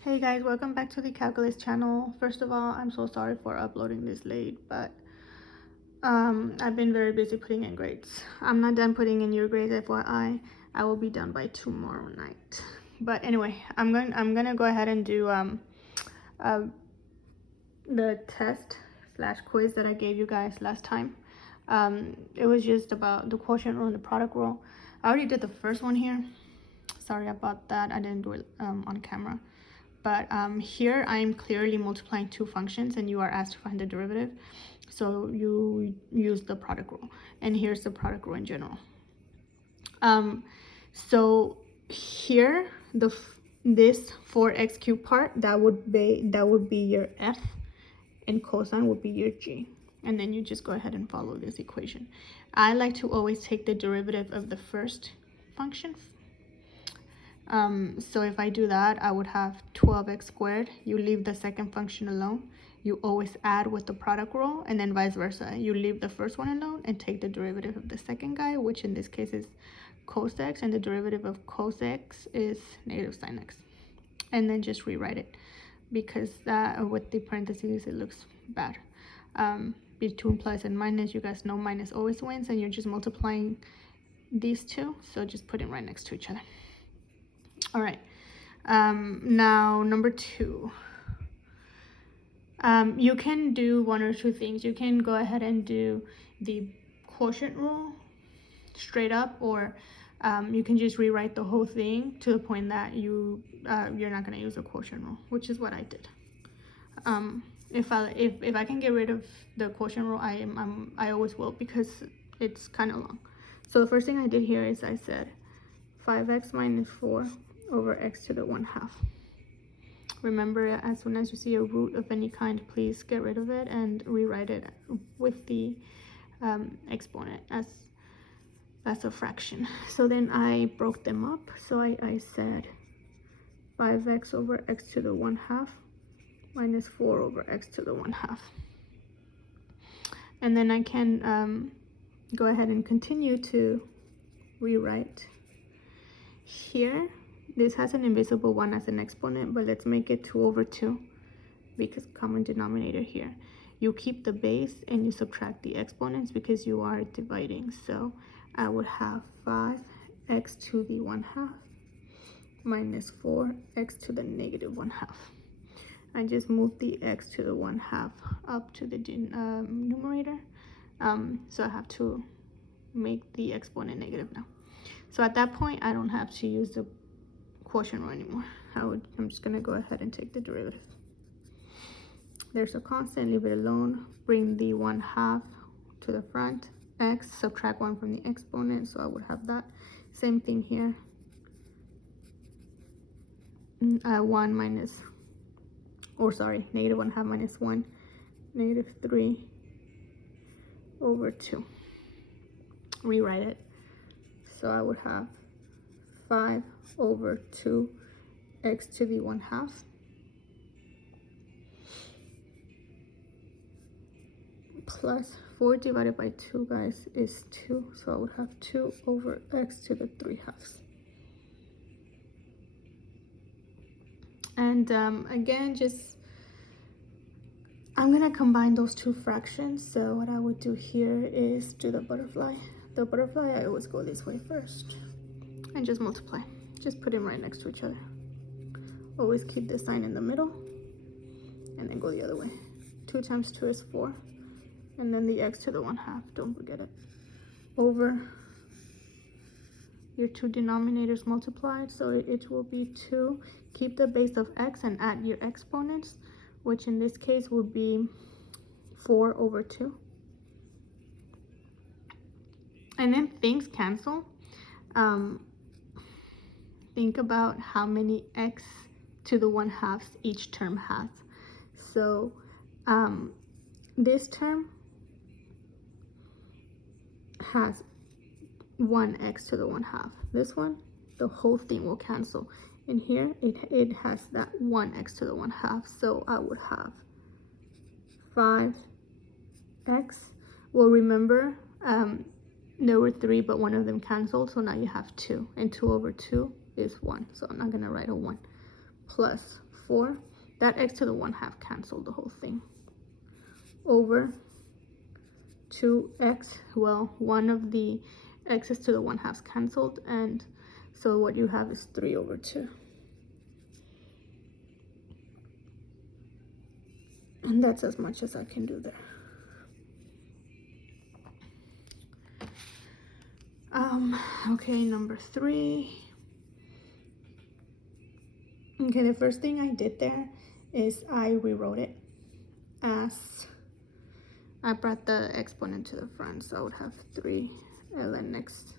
Hey guys, welcome back to the calculus channel. First of all, I'm so sorry for uploading this late, but I've been very busy putting in grades. I'm not done putting in your grades, FYI. I will be done by tomorrow night. But anyway, I'm gonna go ahead and do the test slash quiz that I gave you guys last time. It was just about the quotient rule and the product rule. I already did the first one here. Sorry about that, I didn't do it on camera. But here I'm clearly multiplying two functions and you are asked to find the derivative. So you use the product rule, and here's the product rule in general. So here this 4x cubed part, that would be your f, and cosine would be your g. And then you just go ahead and follow this equation. I like to always take the derivative of the first function. So if I do that, I would have 12x squared. You leave the second function alone. You always add with the product rule, and then vice versa. You leave the first one alone and take the derivative of the second guy, which in this case is cos x, and the derivative of cos x is negative sine x. And then just rewrite it, because that with the parentheses it looks bad. Between plus and minus, you guys know minus always wins, and you're just multiplying these two, so just put them right next to each other. All right, now number 2. You can do one or two things. You can go ahead and do the quotient rule straight up, or you can just rewrite the whole thing to the point that you're not going to use a quotient rule, which is what I did. If I can get rid of the quotient rule, I always will, because it's kind of long. So the first thing I did here is I said 5x minus 4 over x to the 1/2. Remember, as soon as you see a root of any kind, please get rid of it and rewrite it with the exponent as a fraction. So then I broke them up. So I said 5x over x to the 1/2 minus 4 over x to the 1/2. And then I can go ahead and continue to rewrite here. This has an invisible 1 as an exponent, but let's make it 2 over 2, because common denominator here. You keep the base and you subtract the exponents because you are dividing. So I would have 5x to the 1/2 minus 4x to the negative 1/2. I just moved the x to the 1/2 up to the numerator. So I have to make the exponent negative now. So at that point, I don't have to use the quotient rule anymore. I'm just gonna go ahead and take the derivative. There's a constant, leave it alone. Bring the 1/2 to the front. X, subtract 1 from the exponent, so I would have that. Same thing here. 1 minus, or sorry, negative 1/2 minus 1, negative 3 over 2. Rewrite it. So I would have 5 over 2 x to the 1/2 plus 4 divided by 2, guys, is 2. So I would have 2 over x to the 3/2. And again, I'm gonna combine those two fractions. So what I would do here is do the butterfly. The butterfly, I always go this way first and just multiply. Just put them right next to each other. Always keep the sign in the middle and then go the other way. 2 times 2 is 4, and then the x to the 1/2, don't forget it, over your two denominators multiplied. So it will be 2. Keep the base of x and add your exponents, which in this case would be 4 over 2. And then things cancel. Think about how many x to the 1/2 each term has. So this term has 1x to the 1/2. This one, the whole thing will cancel. And here it has that 1x to the 1/2. So I would have 5x. Well, remember, there were 3, but one of them canceled. So now you have 2, and 2 over 2 is 1. So I'm not going to write a 1. Plus 4. That x to the 1/2 canceled the whole thing. Over 2x, well, one of the x's to the 1/2 canceled, and so what you have is 3 over 2. And that's as much as I can do there. Okay, number 3. Okay, the first thing I did there is I rewrote it as, I brought the exponent to the front, so I would have 3 ln x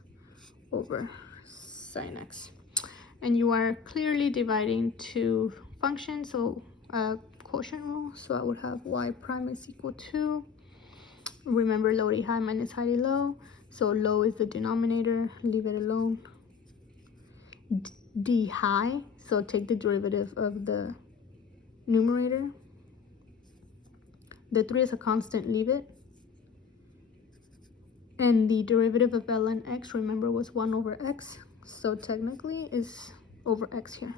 over sine x. And you are clearly dividing two functions, so quotient rule, so I would have y prime is equal to, remember low high minus high low, so low is the denominator, leave it alone. D high, so take the derivative of the numerator. The 3 is a constant, leave it. And the derivative of ln x, remember, was 1 over x, so technically is over x here.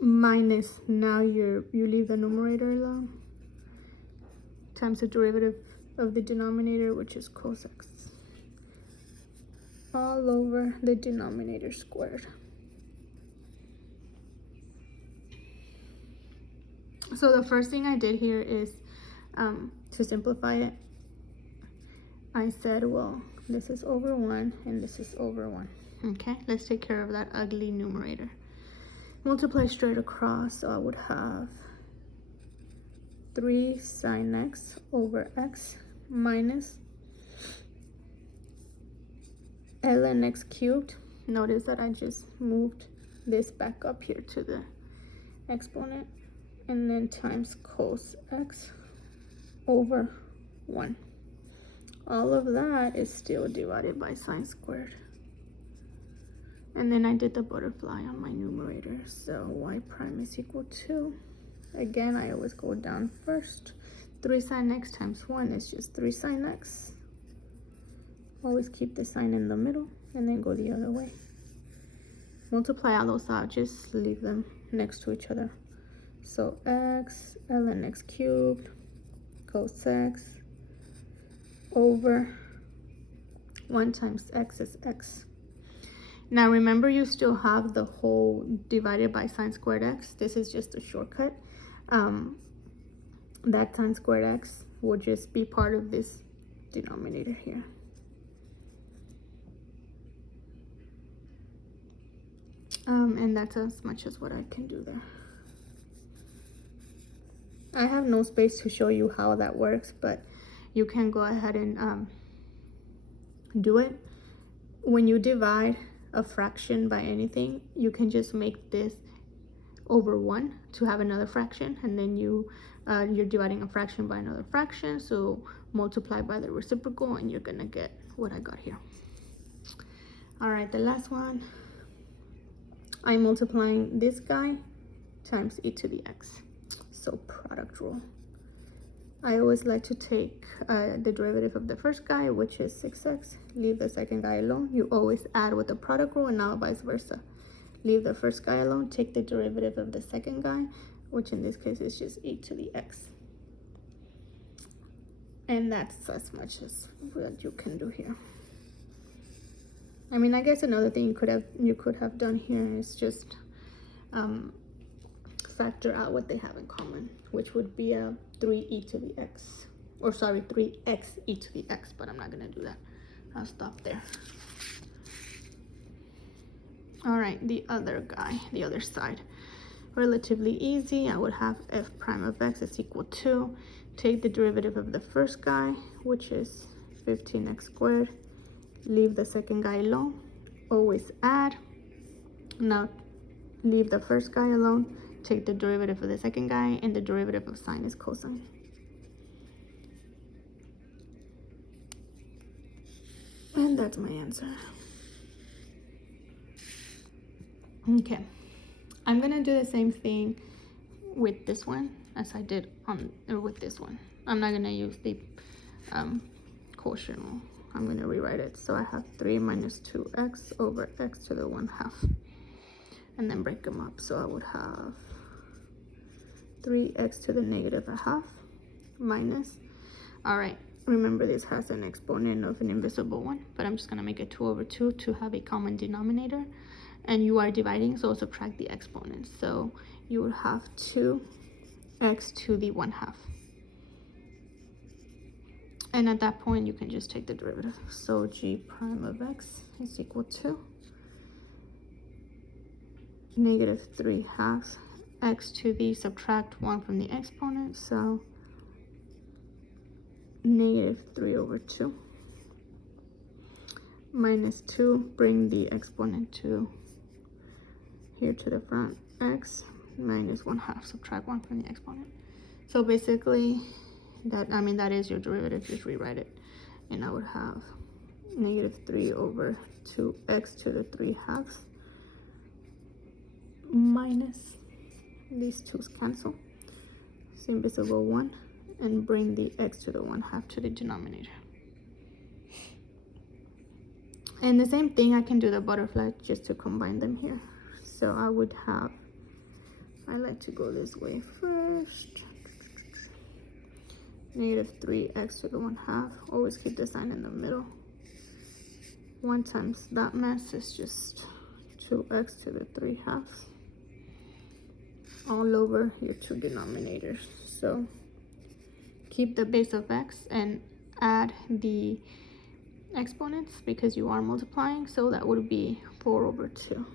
Minus, now you leave the numerator alone, times the derivative of the denominator, which is cos x, all over the denominator squared. So the first thing I did here is to simplify it. I said, well, this is over 1 and this is over 1. Okay, let's take care of that ugly numerator. Multiply straight across, so I would have 3 sine x over x minus ln x cubed. Notice that I just moved this back up here to the exponent, and then times cos x over 1. All of that is still divided by sine squared. And then I did the butterfly on my numerator, so y prime is equal to, again, I always go down first. 3 sine x times 1 is just 3 sine x. Always keep the sign in the middle, and then go the other way. Multiply all those out, just leave them next to each other. So x ln x cubed cos x over 1 times x is x. Now remember, you still have the whole divided by sine squared x. This is just a shortcut. That sine squared x will just be part of this denominator here. And that's as much as what I can do there. I have no space to show you how that works, but you can go ahead and do it. When you divide a fraction by anything, you can just make this over 1 to have another fraction, and then you're dividing a fraction by another fraction, so multiply by the reciprocal and you're gonna get what I got here. All right, the last one, I'm multiplying this guy times e to the x, so product rule. I always like to take the derivative of the first guy, which is 6x, leave the second guy alone. You always add with the product rule, and now vice versa. Leave the first guy alone, take the derivative of the second guy, which in this case is just e to the x. And that's as much as what you can do here. I mean, I guess another thing you could have done here is just factor out what they have in common, which would be a 3e to the x, or sorry, 3x e to the x, but I'm not gonna do that. I'll stop there. All right, the other guy, the other side, relatively easy. I would have f prime of x is equal to, take the derivative of the first guy, which is 15x squared, leave the second guy alone, always add. Now leave the first guy alone, take the derivative of the second guy, and the derivative of sine is cosine. And that's my answer. Okay, I'm gonna do the same thing with this one as I did with this one. I'm not gonna use the quotient rule. I'm gonna rewrite it. So I have 3 minus 2x over x to the 1/2. and then break them up. So I would have 3x to the negative a half minus, all right, remember this has an exponent of an invisible one, but I'm just gonna make it 2 over 2 to have a common denominator, and you are dividing, so subtract the exponents. So you would have 2x to the 1/2. And at that point, you can just take the derivative. So g prime of x is equal to negative 3/2 x to the, subtract 1 from the exponent, so negative 3 over 2 minus 2, bring the exponent to here to the front, x minus 1/2, subtract 1 from the exponent. So basically that, I mean, that is your derivative. Just rewrite it, and I would have negative 3 over 2x to the 3/2 minus, these 2's cancel, it's invisible 1, and bring the x to the 1/2 to the denominator. And the same thing, I can do the butterfly just to combine them here. So I would have, I like to go this way first, negative 3x to the 1/2, always keep the sign in the middle. 1 times that mess is just 2x to the 3/2 all over your 2 denominators. So keep the base of x and add the exponents because you are multiplying, so that would be 4 over 2.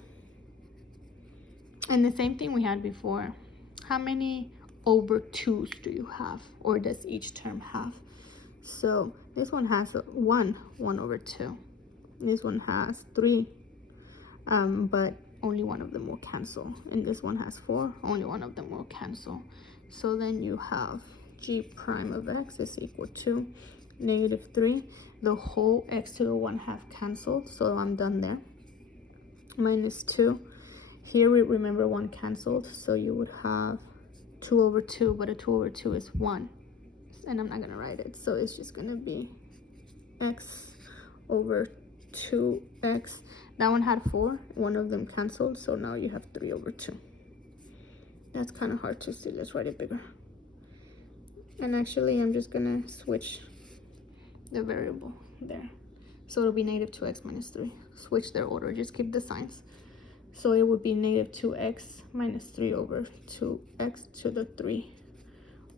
And the same thing we had before, how many over 2's do you have, or does each term have? So this one has a 1 over 2, this one has 3, but only one of them will cancel, and this one has 4, only one of them will cancel. So then you have g prime of x is equal to negative 3, the whole x to the 1/2 canceled, so I'm done there, minus 2. Here we remember 1 canceled, so you would have 2 over 2, but a 2 over 2 is 1, and I'm not gonna write it, so it's just gonna be x over 2x. That one had 4, one of them canceled, so now you have 3 over 2. That's kind of hard to see. Let's write it bigger. And actually, I'm just gonna switch the variable there, so it'll be negative 2x minus 3. Switch their order, just keep the signs. So it would be negative 2x minus 3 over 2x to the 3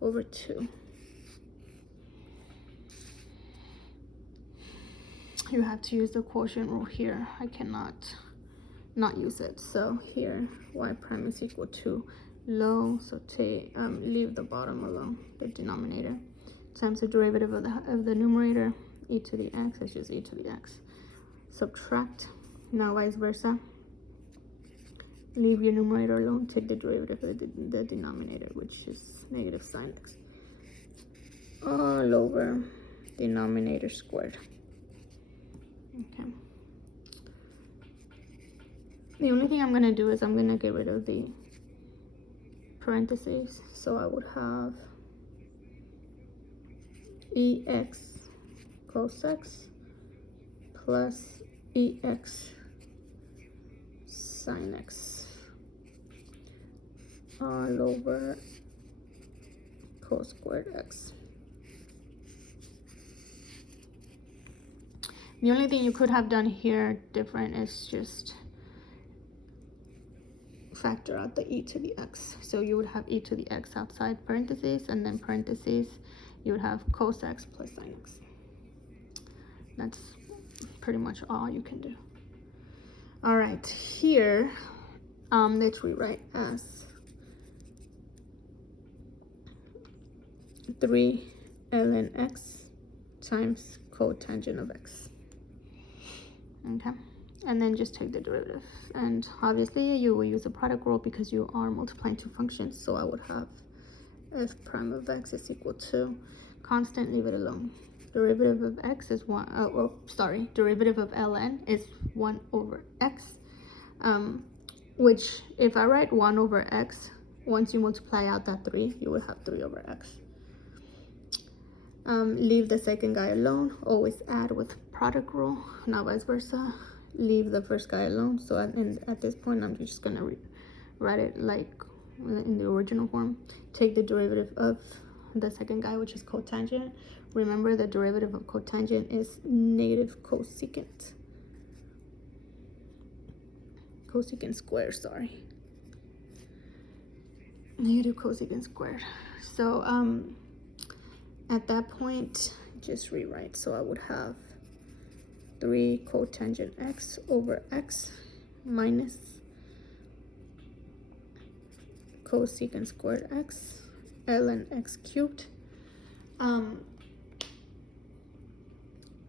over 2. You have to use the quotient rule here. I cannot not use it. So here, y prime is equal to low, so leave the bottom alone, the denominator, times the derivative of the numerator, e to the x, it's just e to the x. Subtract, now vice versa. Leave your numerator alone, take the derivative of the denominator, which is negative sine x, all over denominator squared. Okay. The only thing I'm going to do is I'm going to get rid of the parentheses. So I would have ex cos x plus ex sine x all over cos squared x. The only thing you could have done here different is just factor out the e to the x. So you would have e to the x outside parentheses, and then parentheses, you would have cos x plus sine x. That's pretty much all you can do. All right, here, let's rewrite as 3 ln x times cotangent of x. Okay, and then just take the derivative, and obviously you will use the product rule because you are multiplying two functions. So I would have f prime of x is equal to, constant, leave it alone, derivative of x is derivative of ln is 1 over x, which if I write 1 over x, once you multiply out that 3, you will have 3 over x. Leave the second guy alone, always add with product rule, now vice versa. leave the first guy alone. So at this point, I'm just gonna write it like in the original form. Take the derivative of the second guy, which is cotangent. Remember, the derivative of cotangent is negative cosecant. Cosecant squared, sorry. Negative cosecant squared. So at that point, just rewrite. So I would have 3 cotangent x over x minus cosecant squared x ln x cubed.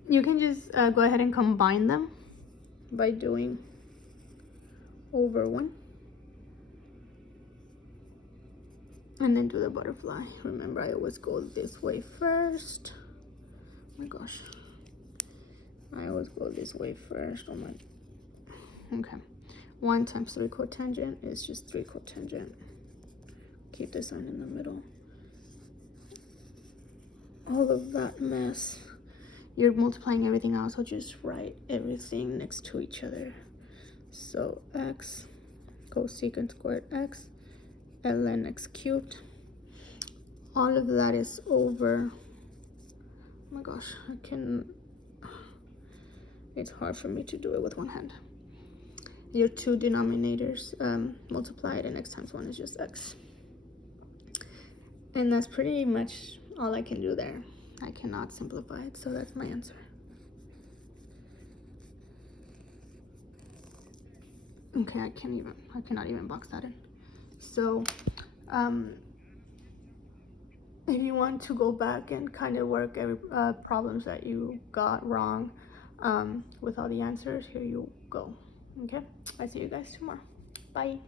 You can just go ahead and combine them by doing over 1 and then do the butterfly. Remember, I always go this way first. Oh my gosh, I always go this way first. Oh my. Okay, 1 times 3 cotangent is just 3 cotangent. Keep the sign in the middle. All of that mess, you're multiplying everything out, so just write everything next to each other. So x cosecant squared x ln x cubed. All of that is over, oh my gosh, it's hard for me to do it with one hand. Your two denominators multiply it, and x times 1 is just x. And that's pretty much all I can do there. I cannot simplify it, so that's my answer. Okay, I cannot even box that in. So if you want to go back and kind of work every problems that you got wrong with all the answers, here you go. Okay, I see you guys tomorrow. Bye.